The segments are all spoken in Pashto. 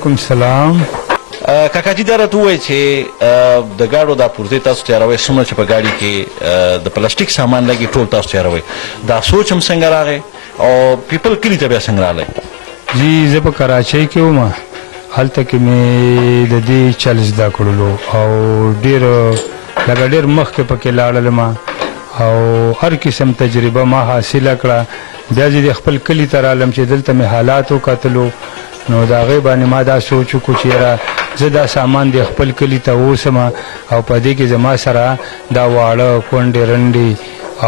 وعلیکم السلام. کاکا جي دا راته ووایئ چې د ګاډو دا پرزې تاسو تیاروئ څومره چې په ګاډي کې د پلاستیک سامان لګي ټول تاسو تیاروئ دا سوچ هم څنګه راغی او پیپل کلي ته بیا څنګه راغلی؟ جی زه په کراچۍ کې وم، هلته کې مې د دې چل زده کړلو او ډېر مخکې پکې لاړلم او هر قسم تجربه ما حاصله کړه. بیا چې د خپل کلي ته رالم چې دلته مې حالات وکتلو نو د هغې باندې ما دا سوچ وکړو چې یاره زه دا سامان د خپل کلي ته ووسم او په دې کې زما سره دا واړه کونډې رنډې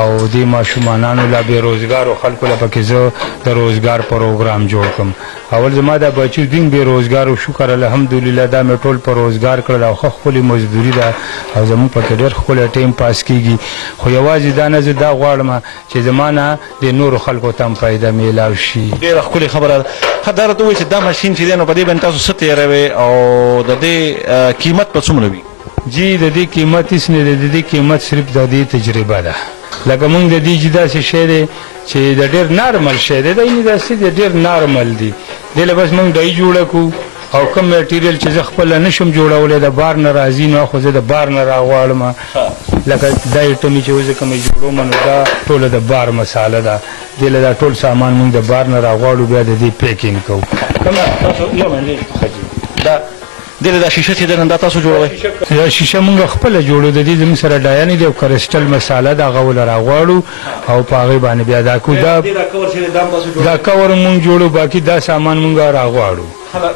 او دې ماشومانانو لا بېروزګارو خلکو له پکې زه د روزګار پروګرام جوړ کړم. اول زما دا بچي دین بېروزګار شکر الحمدلله دا مې ټول په روزګار کړل او ښه ښکلې مزدوري ده او زموږ پکې ډېر ښکلی ټایم پاس کېږي. خو یوازې دا نه زه دا غواړم چې زما نه د نورو خلکو ته هم فایده میلاو شي. ډېره ښکلې خبره ده. ښه دا راته ووایئ چې دا ماشین چې دی نو په دې باندې تاسو څه تیاروئ او د دې قیمت په څومره وي؟ جی د دې قیمت هېڅ نه دی، د دې قیمت صرف د دې تجربه ده. لکه موږ د دې چې داسې شی دی چې د ډېر نارمل شی دی، دا یعنې داسې دی ډېر نارمل دی. دې له بس موږ ډۍ جوړه کړو او کوم میټیریل چې زه خپله نشم جوړولی د بار نه راځي نو خو زه د بار نه راغواړم. لکه دا ایټمې چې اوس زه کومې جوړوم نو دا ټوله د بار مساله ده. دې له دا ټول سامان موږ د بار نه راغواړو بیا د دې پیکینګ کوو. دې له دا شیشه چې ده نن دا تاسو جوړوئ؟ دا شیشه موږ خپله جوړو، د دې زموږ سره ډایانې دی او کرسټل مساله ده هغه ول راغواړو او په هغې باندې بیا دا کوو. دا کور موږ جوړو، باقي دا سامان موږ راغواړو.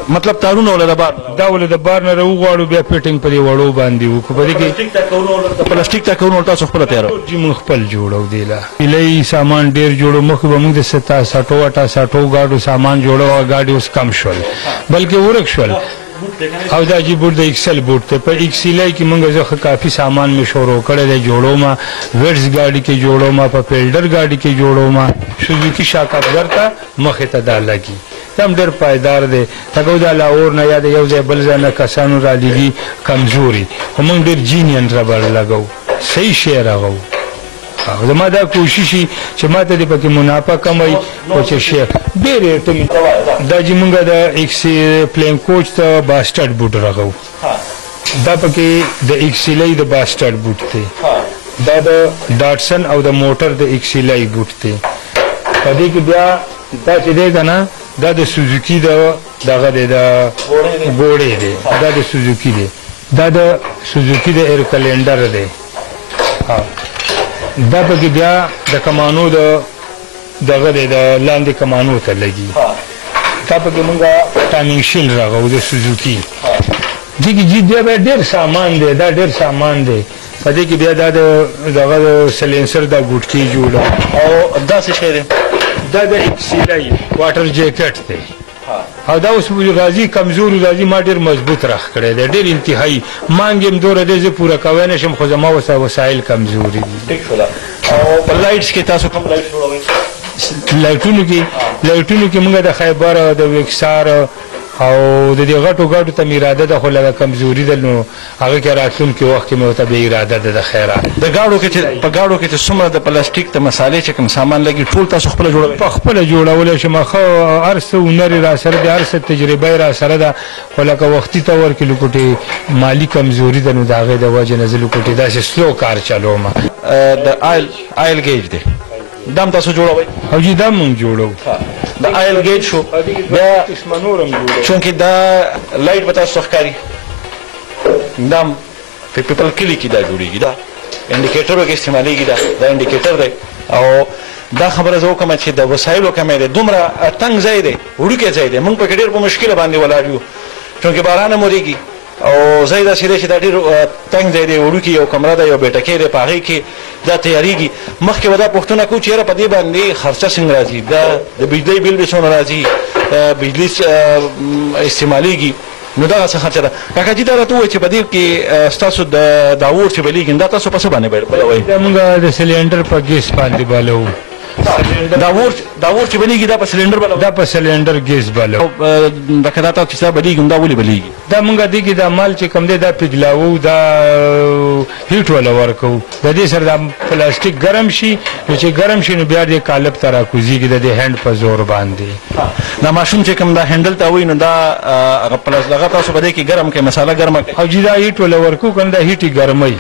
مطلب تارونه ول د بار دا ول د بار نه راوغواړو بیا فټینګ په دې وړو باندې وکړو. په دې کې د پلاستیک ټاکونه تاسو خپله تیاروئ؟ جی موږ خپل جوړو. دې له سیلۍ سامان ډېر جوړو. مخکې به موږ د 70-80 ګاډو سامان جوړو او ګاډي اوس کم شول بلکې ورک شول. او دا جی بوټ د ایکسل بوټ ته په ایکسیلای کې موږ زه کافي سامان مې شروع کړی دی جوړوم. ویټس ګاډي کې جوړوم، په فیلډر ګاډي کې جوړوم. سوزوکي شاکافګر ته مخې ته دا لګي، دا هم ډېر پایدار دی. لکه دا لاهور نه یا د یو ځای بل ځای نه کسانو رالیږي کمزوري، خو موږ ډېر جینین ربړ لګو، صحیح شی راغو. زما دا کوشش چې ما ته دې پکې منافع کم وي او چې شی ډېر ایټمې دا چې موږ د ایکس پلین کوچ ته باسټرډ بوټ راغو. دا پکې د ایکسیلای د باسټرډ بوټ دی، دا د ډاټسن او د موټر د ایکسیلای بوټ دی. په دې کې بیا دا چې دی که نه دا د سوزوکي دغه دی د ګوړې دی، دا د سوزوکي دی، دا د سوزوکي د ایر کلینډر دی. دا پکې بیا د کمانو دغه دی د لاندې کمانو ته لګي. دا پکې مونږ ټایمینګ شیل راغو د سوزوکي. دې کې جی بیا ډېر سامان دی، دا ډېر سامان دی. په دې کې بیا دا دغه د سلینسر دا ګوټکي جوړه او دا څه شی دی؟ دا د ایکسیلای واټر جیکټ دی. او دا اوس راځي کمزوري راځي، ما ډېر مضبوط راخ کړی دی، ډېر انتهایي مانګ یم دوره دی زه پوره کوی نه شم، خو زما وسایل کمزوري دي. او په لایټس کې تاسو کوم لایټ جوړوئ؟ لایټونو کې موږ د خیبر او د ویکسار او د دې غټو ګاډو ته مې اراده ده، خو لږه کمزوري ده نو هغه کې راتلونکي وخت کې مې ورته بې اراده ده. د خیره په ګاډو کې چې څومره د پلاستیک د مسالې چې کوم سامان لګي ټول تاسو خپله جوړوئ؟ په خپله جوړولی شم. ښه هر څه هنر یې را سره دی، هر څه تجربه یې را سره ده، خو لکه وختي طور کې لوکوټې مالي کمزوري ده نو د هغې د وجې نه زه لوکوټې داسې سلو کار چلوم. د آیل گیج دی، دا هم تاسو جوړوئ؟ او جی دا مونږ جوړو. د آیل گیج شو بیا قسمه نور هم جوړو، چونکې دا لایټ به تاسو ښکاري. دا هم په پیپل کلي کې دا جوړېږي، دا انډیکیټرو کې استعمالېږي. دا انډیکیټر دی او دا خبره زه وکړم چې د وسایلو کمی دی، دومره تنګ ځای دی، وړوکی ځای دی. موږ پکې ډېر په مشکله باندې ولاړ یو چونکې باران هم ورېږي او ځای داسې دی چې دا ډېر تنګ ځای دی، وړوکي یو کمره ده، یو بیټکۍ دی، په هغې کې دا تیارېږي. مخکې به دا پوښتنه کوو چې یاره په دې باندې خرچه څنګه راځي، دا د بجلۍ بل به څومره راځي، بجلي استعمالېږي، نو دغه څه خرچه ده. کاکا جي دا راته ووایي چې په دې کې ستاسو دا اور چې بلیږي دا تاسو په څه باندې بلوئ؟ دا مونږ د سلینډر په ګیس باندې بلوو دا اور چې بلیږي دا په سلنډر بلو دا په سلنډر ګیس بلو دا کدا ته چې بلیږي دا ولې بلیږي دا مونږه دیږي دا مال چې کم دی دا پګلاوو دا هیټ ولا ورکو د دې سره دا پلاستیک ګرم شي نو چې ګرم شي نو بیا د کالب ترا کوزيږي د هند په زور باندې دا ماشوم چې کم دا هندل ته وای نو دا هغه پلاس لغه تاسو بده کې ګرم کې مساله ګرمه او جی دا هیټ ولا ورکو کنه دا هیټي ګرمي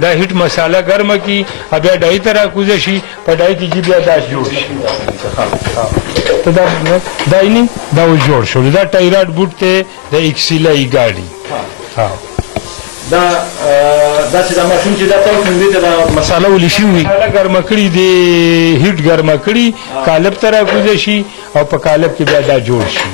دا هیټ مساله ګرمه کی بیا دای ترا کوزه شي په دای کې جی بیا داس جوړ شي ته دا دایني دا جوړ شو دا ټایراډ بوټ ته د ایکسیلای ګاډي دا چې دا ماشوم چې دا تاسو دې ته دا مساله ولې شي وي ګرمه کړی دی هیټ ګرمه کړی کالب ترا کوزه شي او په کالب کې بیا دا جوړ شي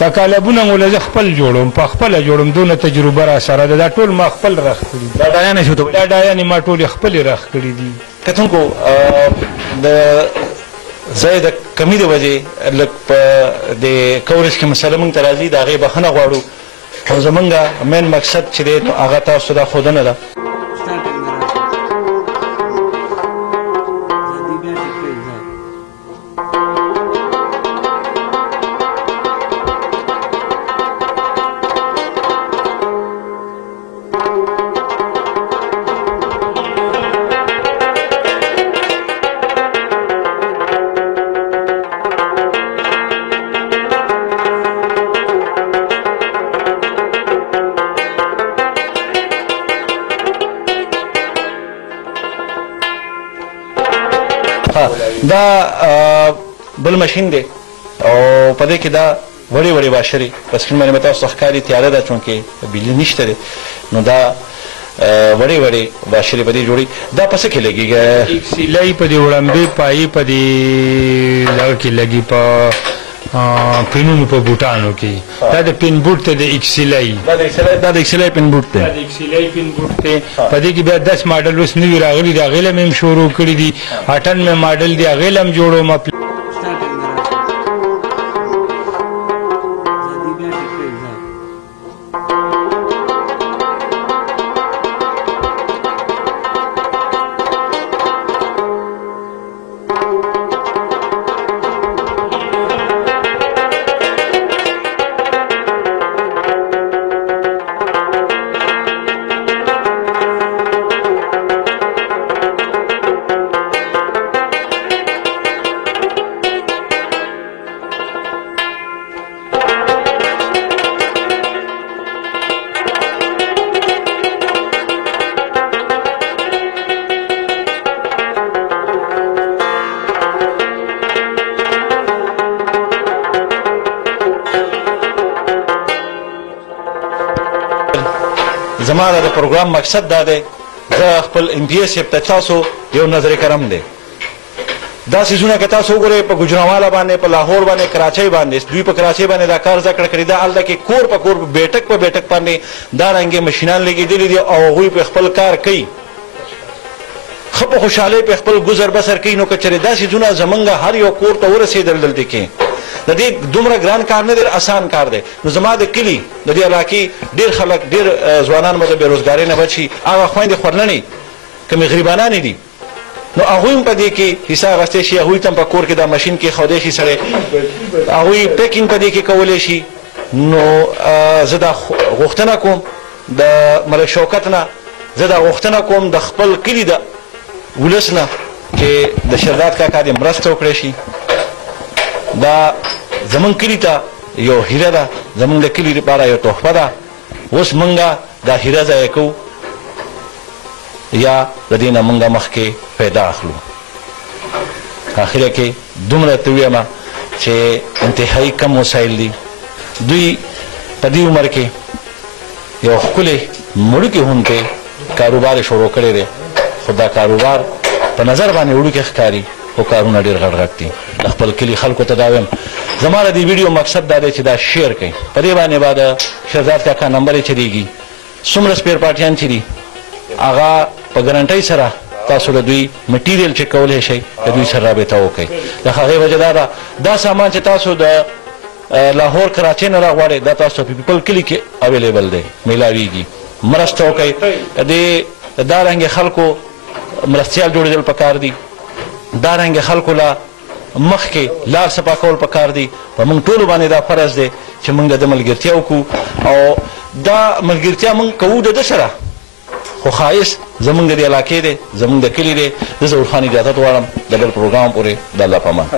دا کالبونه مولزه خپل جوړوم په خپل جوړوم دونه تجربه را سره دا ټول ما خپل رخ کړی دا ډایانه شو دا ډایانه ما ټول خپل رخ کړی دي کتونکو د زید کمی د وجه لک په د کورس کې مسله مونږ ترازی دا غي بخنه غواړو او زمونږه مین مقصد چې دی هغه تاسو دا خودنه ده دا بل ماشین دی او په دې کې دا وړې وړې باشرې په سکرین باندې به تاسو ښکاري تیاره ده چونکې بجلي نشته دی نو دا وړې وړې باشرې په دې جوړي دا په څه کې لګېږي ایکسیلای په دې وړاندې پایي په دې دغه کې لګي په پینونو په بوټانو کې دا د پین بوټ ته د ایکسیلای دا د ایکسیلای پین بوټ دی دا د ایکسیلای پین بوټ دی په دې کې بیا 10 ماډل اوس نوي راغلي دي هغې له مې شروع کړي دي 98 ماډل دی هغې له هم جوړوم زما د پروګرام مقصد دا دی زه خپل ام پی ایس ته تاسو یو نظر کرم دی دا سیزونه که تاسو وګورئ په ګوجرانواله باندې په لاهور باندې کراچۍ باندې دوی په کراچۍ باندې دا کار زده کړی دا هلته کې کور په کور بیټک په بیټک باندې دا رنګې مشینان لګېدلي دي او هغوی په خپل کار کوي ښه په خوشحالۍ په خپل ګزر بسر کوي نو که چېرې دا سیزونه زمونږ هر یو کور ته ورسېدل دلته کې د دې دومره ګران کار نه دی آسان کار دی نو زما د کلي د دې علاقې ډېر خلک ډېر ځوانان به د بېروزګارۍ نه بچ شي هغه خویندې خورلنې کومې غریبانانې دي نو هغوی هم په دې کې حصه اخیستی شي هغوی ته هم په کور کې دا ماشین کې ښودی شي سړی هغوی پیکینګ په دې کې کولی شي نو زه دا غوښتنه کوم د ملک شوکت نه زه دا غوښتنه کوم د خپل کلي د ولس نه چې د شهزاد کاکا دې مرسته وکړی شي دا زمونږ کلي ته یو هیره ده زمونږ د کلي لپاره یو تحفه ده اوس مونږه دا هیره ضایع کوو یا د دې نه مونږه مخکې پیدا اخلو اخره کې دومره ته ویمه چې انتهایی کم وسایل دي دوی په دې عمر کې یو ښکلی مړوکې هونکې کاروبار یې شروع کړی دی خو دا کاروبار په نظر باندې وړوکې ښکاري خو کارونه ډېر غټ غټ دي د خپل کلي خلکو ته دا وایم زما د دې ویډیو مقصد دا دی چې دا شیر کوي په دې باندې به د شهزاد کاکا نمبر یې چلیږي څومره سپیر پارټیان چې دي هغه په ګرنټۍ سره تاسو د دوی مټیریل چک کولی شئ د دوی سره رابطه وکړئ د هغې وجه دا ده دا سامان چې تاسو د لاهور کراچۍ نه راغواړئ دا تاسو په پیپل کلي کې اویلیبل دی میلاویږي مرسته وکړئ د دې دا رنګې خلکو مرستیال جوړېدل پکار دي دارنګه خلکو لا مخکې لار صفا کول پکار دي په موږ ټولو باندې دا فرض دی چې موږ د ملګرتیا وکړو او دا ملګرتیا موږ کوو د ده سره خو ښایست زموږ د دې علاقې دی زموږ د کلي دی زه ظهور خان اجازت غواړم د بل پروګرام پورې د الله په امان